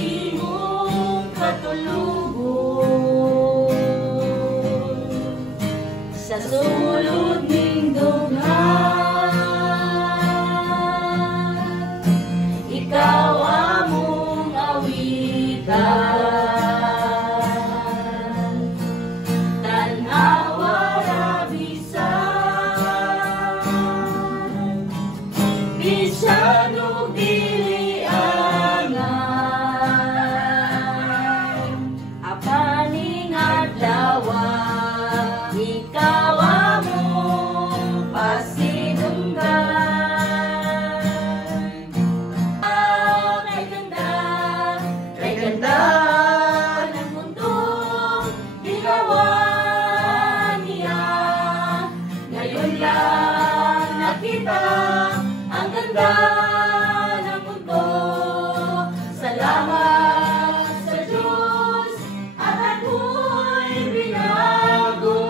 imong katulugon sa sulod ning dughan. Ikaw among awitan, tanawa rabisan, bisan ug dili angan, apaning adlaw ikaw among pasidunggan. Kay ganda ng mundo, ginawa niya. Ngayon lang nakita ang ganda ng mundo. Salamat sa Diyos at ako'y binago.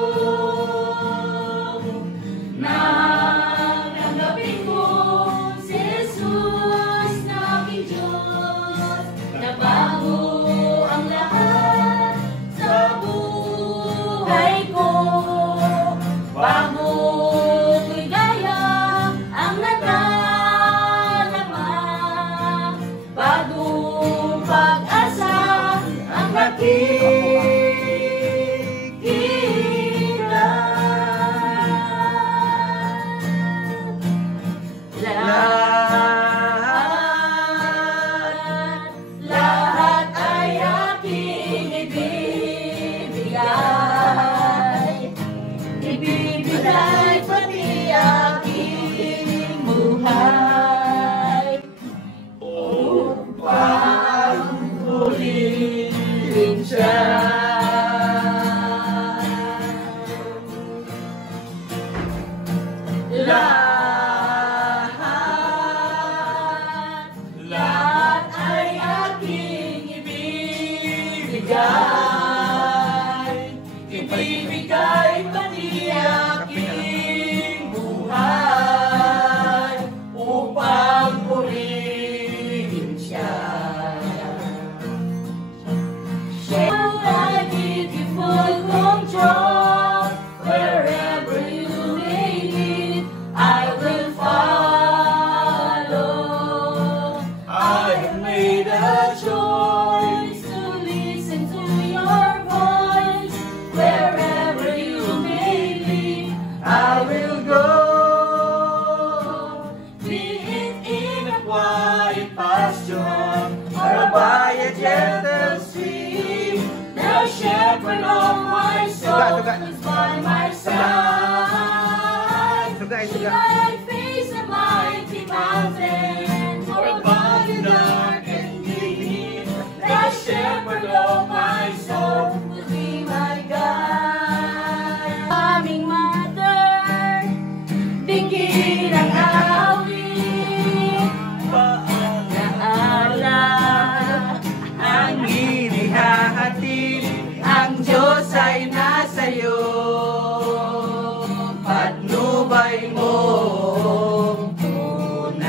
Nang tanggapin ko si Jesus na aking Diyos, nabago ang lahat sa buhay ko. Bagong ligaya ang nadarama, bagong pag-asa ang nakikita. Lahat ay aking ibibigay, ibibigay pati aking buhay, upang purihin siya. Lahat ay aking ibibigay, ibibigay pati aking buhay, upang purihin siya. I give you full control, wherever you may lead, I will follow. I have made a choice to listen to your voice. Wherever you may lead, I will go. Be it in a quiet pasture or by a gentle stream, the shepherd of my soul is by my side. Should I face a mighty mountain or above the dark and deep, the shepherd of my soul will be my guide. Aming mother, dinggin ang awit, naala ang inihahatid, ang Diyos ay nasa'yo, patnubay mo tunay.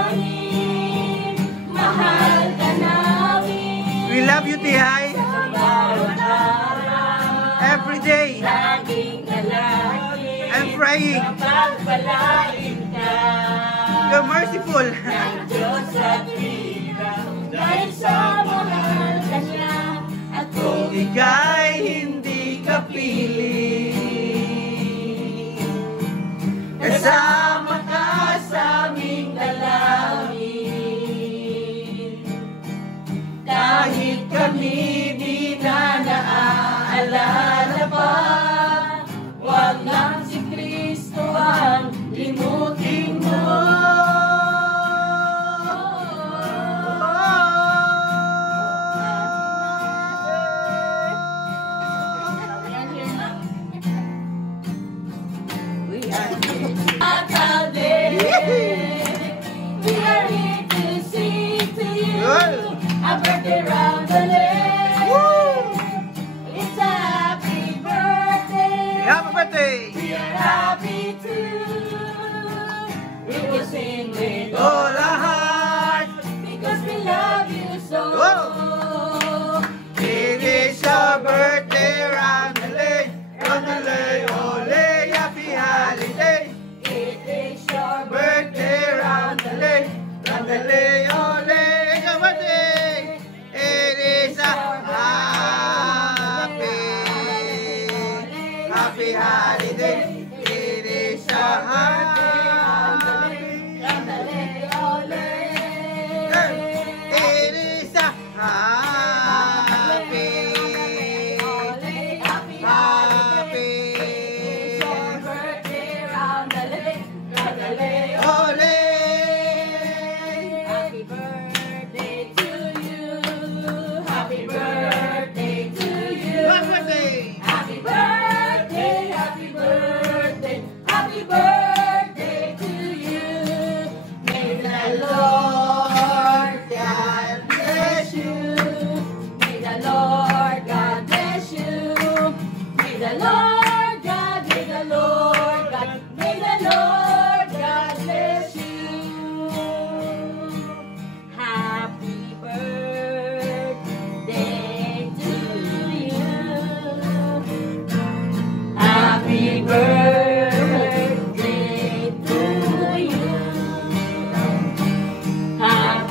Alalahanin, mahal ka namin. We love you, Tihay. Every day. Laging nalaging I'm praying. mapagpalain ka. You're merciful. Ng Diyos at vida, dahil sa mahal ka niya. At kung Ika'y hindi ka pili, kasama ka sa aming dalangin, kahit kami di na naaalala pa, wag lang si Kristo ang limutin mo. We are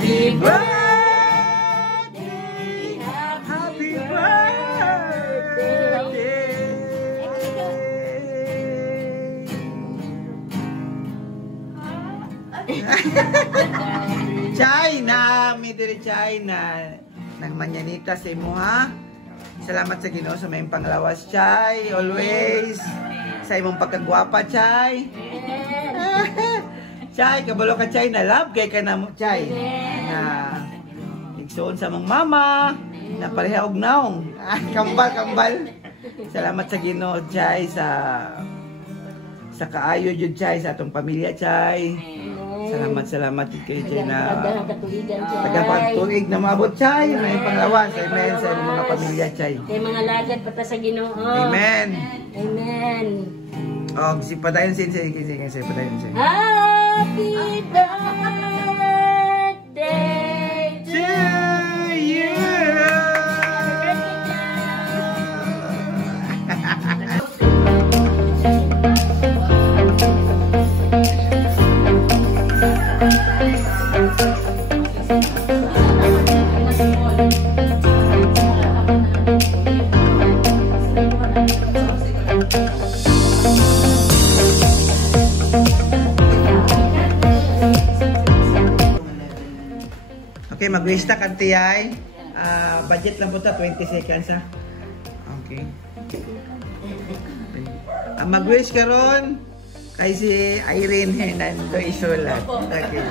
Happy birthday! Happy birthday! China! May diri China! Nang manyanita sa imo ha? Salamat sa Ginoo sa may panglawas, Chay. Always. Sa imong pagkagwapa, Chay. Chay, kabalo ka, Chay. Na love kay ka na mo, Chay. Na igsoon sa mong mama. Na pareha og naong. Kambal, kambal. Salamat sa Ginoo, Chay. Sa kaayo jud, Chay. Sa atong pamilya, Chay. Salamat kay Chay na tagapagtuig na maabot, Chay. May panglawas. Amen. Sa imong mga pamilya, Chay. Kay mga lagad pata sa Ginoo. Amen. Amen. Oh, si padayon sin padayon sin. Happy birthday To you. Okay, mag-wista kanti ay. Budget lang po ta 20 seconds ha. Okay. Mag-wish karon kay si Irene Hernando isulat. Okay.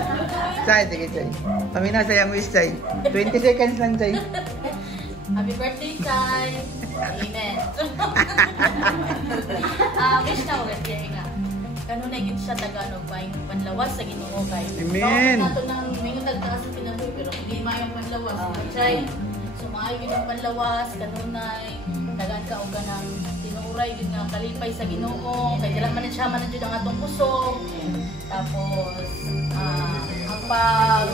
Say, sige, Chay. Pamina sa yung wish, Chay. 20 seconds lang, Chay. Happy birthday, Chay! Amen! Wish na ulit, kaya nga. Kanunay gito siya Tagalog, may panlawas sa Ginoo kay. Amen. Nato nang may nagtaas sa Pinoy, pero hindi mayang panlawas. Chay, sumaayo gid ang panlawas, kanunay, dagan ka og kanang tinuray gid nga kalipay sa Ginoo, kay dala man siya man jud ang atong puso. Tapos ang pag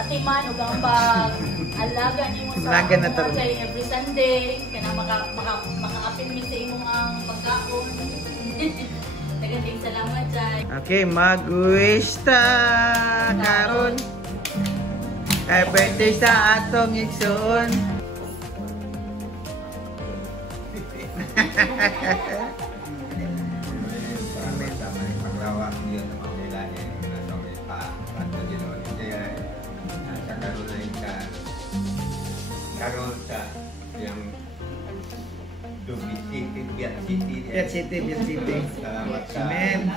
atiman ug ang pag alaga nimo sa Alaga na to. Chay every Sunday, kana maka-apil mi sa imong ang pagkaon. Daghang salamat, Chay. Okay, mag-wish ta karon. Happy birthday sa atong igsoon. Karon sa yang Dubi City, Biat City. Biat City. Salamat sa Amen.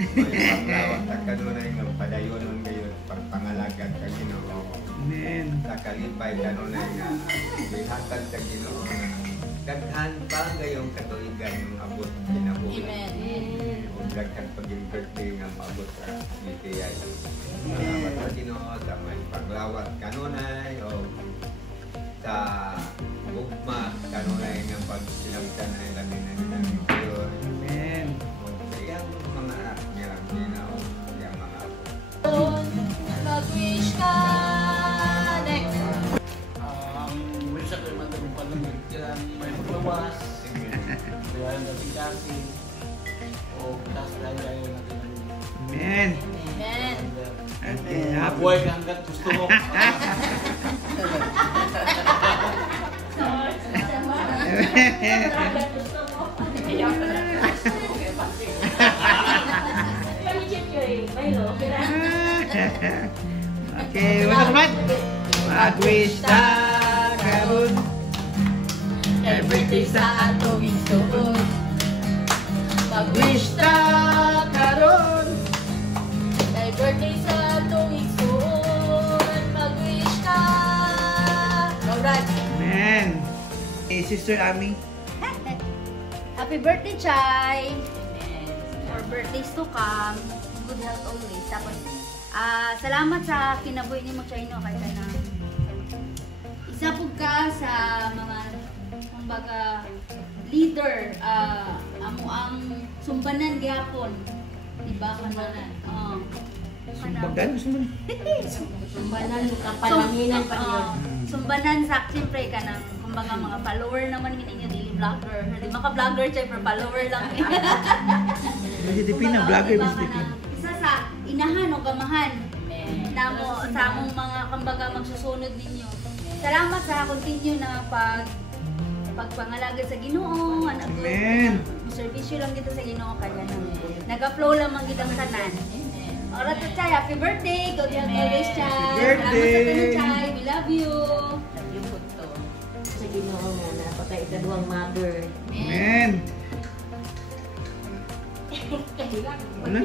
paglawas sa kanunay nga padayonon ngayon pagpangalagan sa Ginoo. Amen. Sa kalipay kanunay nga gihatag sa Ginoo. Daghan pa ngayong katuigan ng abot kinabuhi. Amen. Ug daghan paging birthday nga maabot sa BTI. Salamat sa Ginoo sa may paglawas kanunay o sa ugma kanunay nga pagsilangtan ay lamin na ng Diyos. Amen. Yang mga girang ginaw, yang mga apo. Mag-wish ka! Next! Wish ako yung magandang panunod yan, may maglawas, kaya dating kasi, o taas tayo natin. Amen. Amen! Okay, Buhay ka hanggat gusto mo. Okay, what naman? Mag-wish ta karon. Happy birthday sa atong igsoon. Mag-wish Ta karon. Happy birthday sa atong igsoon. Mag-wish ka! Alright. Amen. Eh, Sister Ami. Happy birthday, Chay! For birthdays to come, good health always. Tapos, salamat sa kinabuhi ni mo, Chay, no? Kaya na, isa po ka sa mga, kumbaga, leader, amo ang sumbanan gihapon. Diba? Sumbanan. Oo. Sumbagan? Sumbanan, kapalanginan pa yun. Sumbanan sa, siyempre ka ng, kumbaga, mga follower naman ninyo, daily vlogger. Hindi maka-vlogger, Chay, pero follower lang. Hindi Pilipina, vlogger, Miss Pilipina. Isa sa inahan o gamahan. namo sa among mga kambaga magsusunod ninyo. Salamat sa continue na pagpangalagad sa Ginoo, anak ko. Amen. Servisyo lang dito sa Ginoo kaya naga-flow lang man gid ang tanan. Ora to Chay, happy birthday. God bless always, Chay. Happy birthday. Salamat sa tanan, Chay. We love you. Yung punto. Sa Ginoo nga napatay ikaduhang mother. Amen. Ano?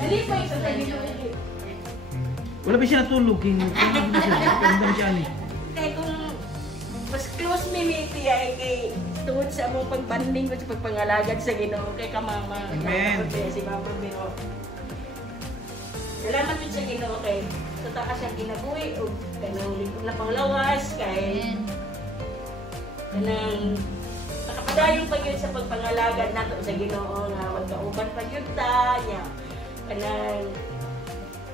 Dali pa isa sa Ginoo. Wala ba siya natulog? Kaya siya ni. Kaya kung mas close mi ni Tia kay tungod sa among pagbanding ko sa pagpangalagad sa Ginoo kay ka mama. Amen. Kaya si Mama Miro. Salamat yun sa Ginoo kay totoo siya ginabuhi o kanang lingkod na panglawas kay kanang nakapadayon pa yun sa pagpangalagad nato sa Ginoo nga magkauban pa yun ta niya kanang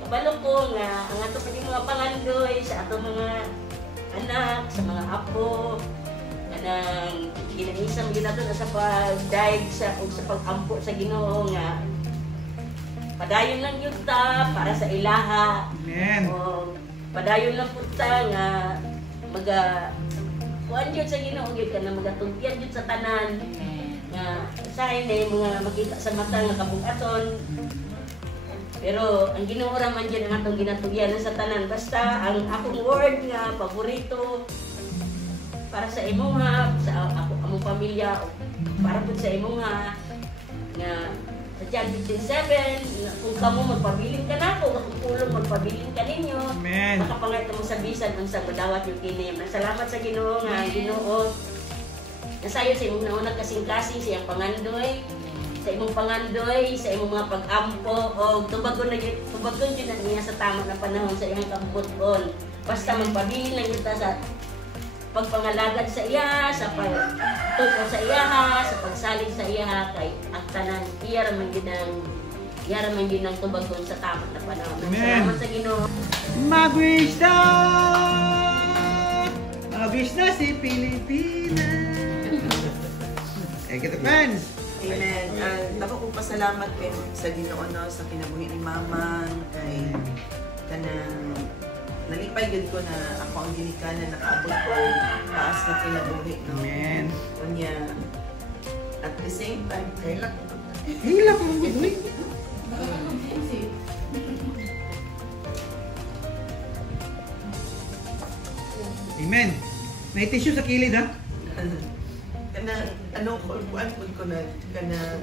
kabalo ko nga ang ato pa mga pangandoy sa ato mga anak, sa mga apo kanang ginanisang ginato na sa pagdaig sa o sa pagampo sa Ginoo nga padayon lang yun ta para sa ilaha. Amen. O padayon lang po ta nga kuan yun sa Ginoo yun ka na magatungkian yun sa tanan nga usahay na yung mga makita sa mata nga kabugaton. Pero ang Ginoo ra man dyan ang atong ginatugyan sa tanan. Basta ang akong word nga paborito para sa imo nga, sa among pamilya, o para po sa imo nga sa John 15:7, kung kamo magpabiling ka na ako, kung tulong magpabiling ka ninyo, Amen. makapangay mo sa bisan kung sa madawat yung kinim. Salamat sa Ginoo nga, Ginoo. Nasayon sa imong naunang kasing-kasing siyang pangandoy, sa imong pangandoy, sa imong mga pag-ampo, o tubagon yun na niya sa tama na panahon sa iyong kamputon. Basta magpabilin lang kita sa pagpangalagad sa iya, sa pagtuko sa iya, sa pagsalig sa iya, kay ang tanan, iya raman ginang tubagon sa tama na panahon. Amen. Salamat sa Ginoo. Mag-wish na! Mag-wish na si Pilipinas! Eh, kita fans! Amen. Ako kong pasalamat kay sa Ginoo no, sa kinabuhi ni Mama kay kanang nalipay gid ko na ako ang ginikanan nakaabot ko taas na kinabuhi no. Amen. Unya at the same time kay lang Hila ko ang good week. Amen. May tissue sa kilid ha? kana ano ko kuan pud ko na kana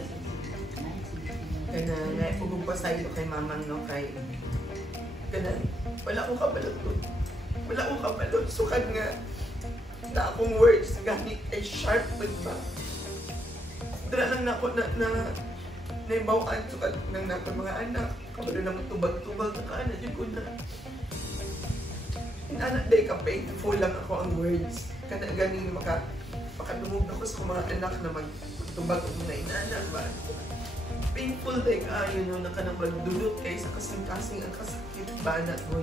nga pagpasaylo kay Mama no kay kana wala ko kabalot sukad nga na akong words gani ay sharp pud ba dira lang na ako na naibawaan sukad ng nakon mga anak kabalo na matubag-tubag na kaana jud ko na inanak day ka painful lang ako ang words kana ganing makadungog ako sa mga anak na magtubag ang mga inaanak ba painful day ka yun na kanang magdulot kay sa kasing-kasing ang kasakit ba na mo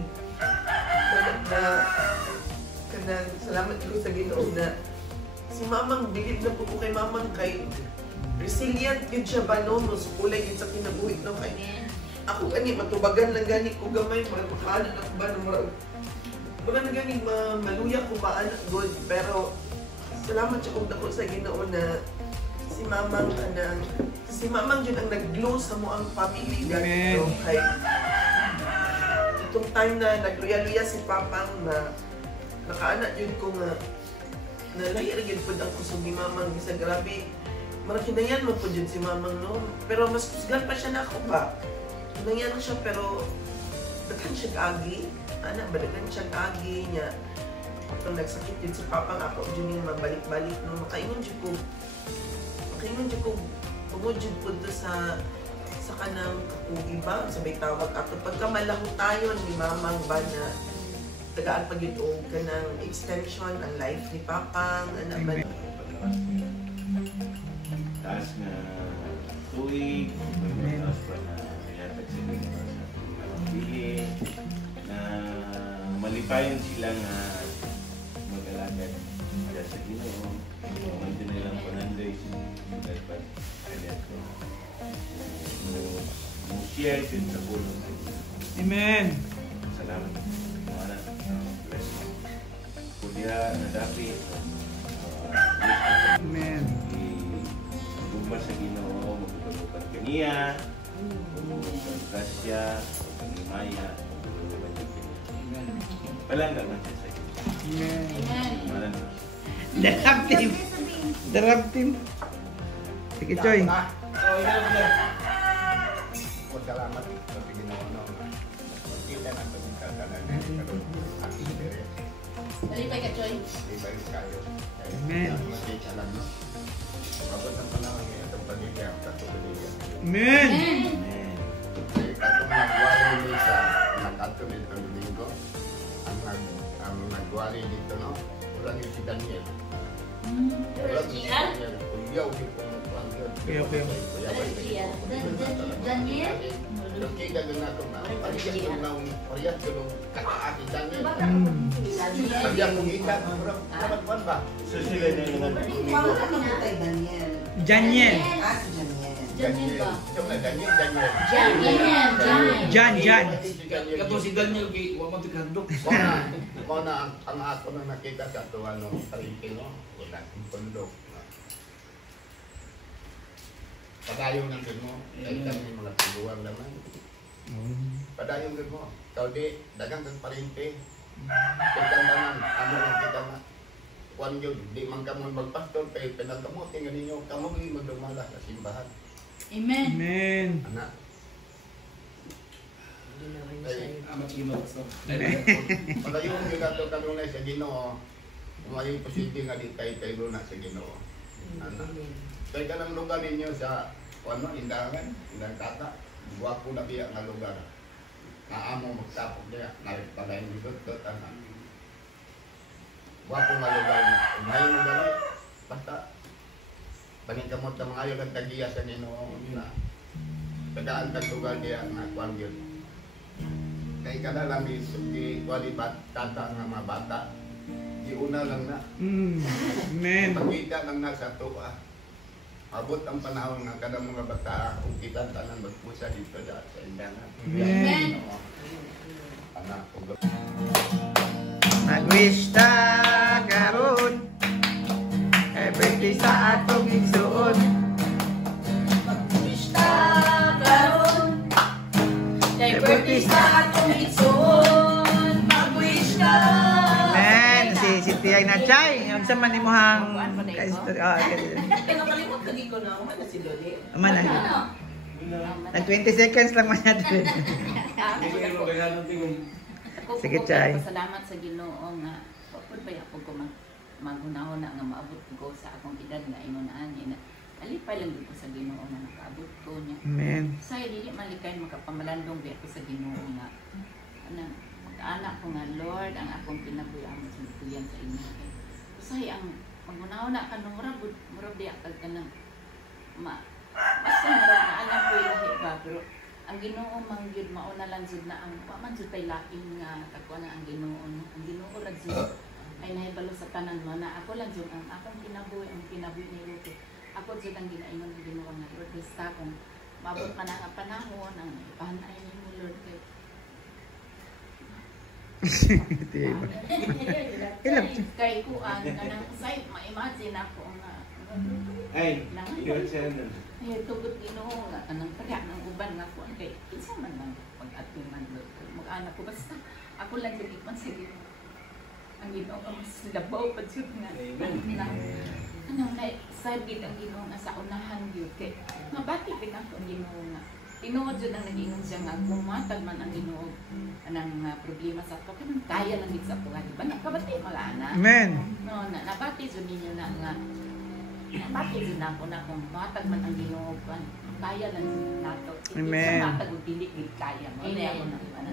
kanang salamat ko sa Ginoo na si Mamang bilib na po kay Mamang kay resilient yun siya ba no kulay yun sa kinabuhi no kay ako gani matubagan lang gani ko gamay magkakanan ako ba no mura na gani maluya ko ba anak good pero salamat siya kung dako sa Ginoo na si Mamang yun ang nag-glow sa mo ang family gani no kay itong time na nagluya-luya si Papang na nakaanak yun ko nga nalahiragin po ang kusog ni Mamang isa grabe marang kinayan mo po dyan si Mamang no pero mas kusgan pa siya na ako ba kinayan siya pero daghan siya kagi anak ba daghan siya kagi niya kung nagsakit yun si Papang ako dyan yung mabalik-balik no makaingon dyan ko tungod dyan po sa kanang kakugi ba sabay tawag ako pagka malaho tayo ni Mamang ba na tagaan pag ito kanang extension ang life ni Papang ano ba taas na tuig may taas pa na pinatag sa pili na malipayon silang mag-alagad sa Ginoo hindi nilang pananday si Magdalpan kaya ito GTI din sa puno. Amen. Salamat. Mana bless mo. Kuya nadapi. Amen. Bugma sa Ginoo, magbubukan kaniya. Sa grasya, pagmaya, palangga man siya sa iyo. Amen. Amen. Manan. Darab team. Darab team. Sige, Choy. Salamat sa Panginoon na kita na pagkakalan karon ang spirit. Malipay ka, Choy. Ibay kayo. Amen. Makita lang. Abot ang panahon ng itong pamilya, katong pamilya. Amen. Amen. Katong nagwali ni sa nakato nito linggo, ang nagwali dito no, wala ni si Daniel. Wala ni si Daniel. Kuyaw dito ng pangkat. Kuyaw. Daniel? Kita din ako na. Pagkat ko na pariyat ko nung kakaati Daniel. Sabi ang mungita, dapat man ba? So sila na yung Janiel. Daniel ba? Ito na, Daniel. Jan. Kato si Daniel kay wa man tikandok. Kona ang ako na nakita sa tuwa nung parike no, wala ang pundok. Padayong ng mo, ay kami mga tuluan naman. Padayong din mo, di dagang kang parinte. Pagkandanan, ano lang kita na. Kuan yun, di man ka mo magpastor, pero pinagamutin nga ninyo, kamo magdumala sa simbahan. Amen. Amen. Anak. Amat gino so. Padayong yun ato kanunay sa Ginoo, may posible nga di tayo na sa Ginoo. Anak. Kaya ka ng lugar ninyo sa indangan kata, guwapo na biya nga lugar. Naamo magsapog niya, naripalay ng dot anak. Guwapo nga lugar na. Umayon mo gano'n, basta panikamot na mga ayaw ng tagiya sa Ginoo na tagaan kang lugar niya nga kwan yun. Kaya ka na lang di kwali tata nga mga bata, di una lang na. Amen. Pagkita lang na sa tuwa. Abot ang panahon ng kada mga bata kung kita tanan magpusa dito sa indangan. Amen. Anak ko. Mag-wish ta karon. Everyday sa atong igsuon. Mag-wish ta karon. Kay birthday sa atong igsuon. Mag-wish ta. Amen. Si Tiyay na Chay. Yun sa manimuhang Pinakalimot lagi ko na, umana si Loli. Mana? Nag 20 seconds lang man natin. Sige, Chay. Salamat sa Ginoo nga pagpud ba ako ko maghunahon nga maabot ko sa akong edad nga inunaan ina. Alipay lang dito sa Ginoo nga nakaabot ko niya. Amen. Say dili man likay makapamalandong di ako sa Ginoo nga anang anak ko nga Lord ang akong pinabuyan sa tuyan sa inyo. Say ang maghunahon na kanang murag di akag kanang basta murag na alam ko ilahi ba pero ang Ginoo man gyud mauna lang jud na ang wa man jud tay laing nga kakuan ang Ginoo no. Ang Ginoo ra jud ay nahibalo sa tanan mo na ako lang jud ang akong kinabuhi ni Lord. Ako jud ang ginaingon ng Ginoo nga Lord basta kung mabot man ang panahon ang ipahanay nimo Lord kay kay kuan kanang say ma-imagine ako nga Ay, yun siya na. ay tugod Ginoo nga kanang pagya ng uban nga kuan kay kinsa man lang pag-atuman Lord mag-anak ko basta ako lang jud ipan sa Ginoo ang Ginoo ang mas labaw pa jud nga ano na sabi ang Ginoo nga sa unahan gyud kay mabati pin ako ang Ginoo nga tinuod jud ang nag-ingon siya nga kumatag man ang Ginoo anang problema sa ato kanang kaya lang gid sa ato di ba nakabati mga ana Amen. no nabati jud ninyo na nga nabati jud nako na kung matag man ang Ginoo kan kaya lang nato Amen. sa matag ug dili gid kaya mo na ako nang ana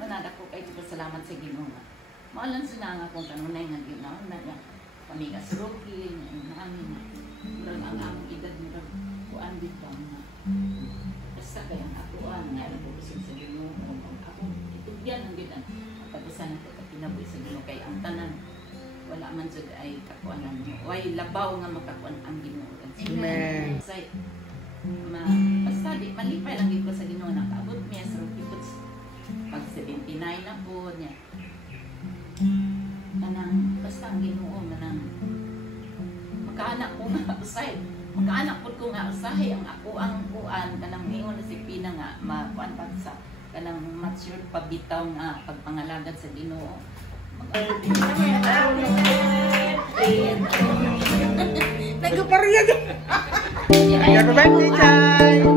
manada ko kay jud salamat sa Ginoo nga maalan sina nga kung kanunay nga Ginoo na niya pamigas rogi nga amin murag ang among edad murag kuan dito nga basta kaya ang akuan nga ako bisig sa Ginoo ako itugyan ang gidan pag-usan ko kapinaboy sa Ginoo kay ang tanan wala man jud ay kakuanan mo way labaw nga makakuan ang Ginoo Amen. say basta di malipay lang gid ko sa Ginoo nakaabot miya sa kipot pag 79 na po niya. Kanang basta ang Ginoo manang magkaanak ko nga usahay. Magkaanak po ko nga usahay ang ako ang kuan kanang ingon na si Pina nga makuan pa sa kanang mature pabitaw nga pagpangalagad sa Ginoo. Nagkapariyag. Happy birthday, Chay!